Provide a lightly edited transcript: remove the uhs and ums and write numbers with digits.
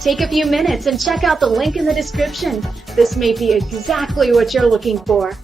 Take a few minutes and check out the link in the description. This may be exactly what you're looking for.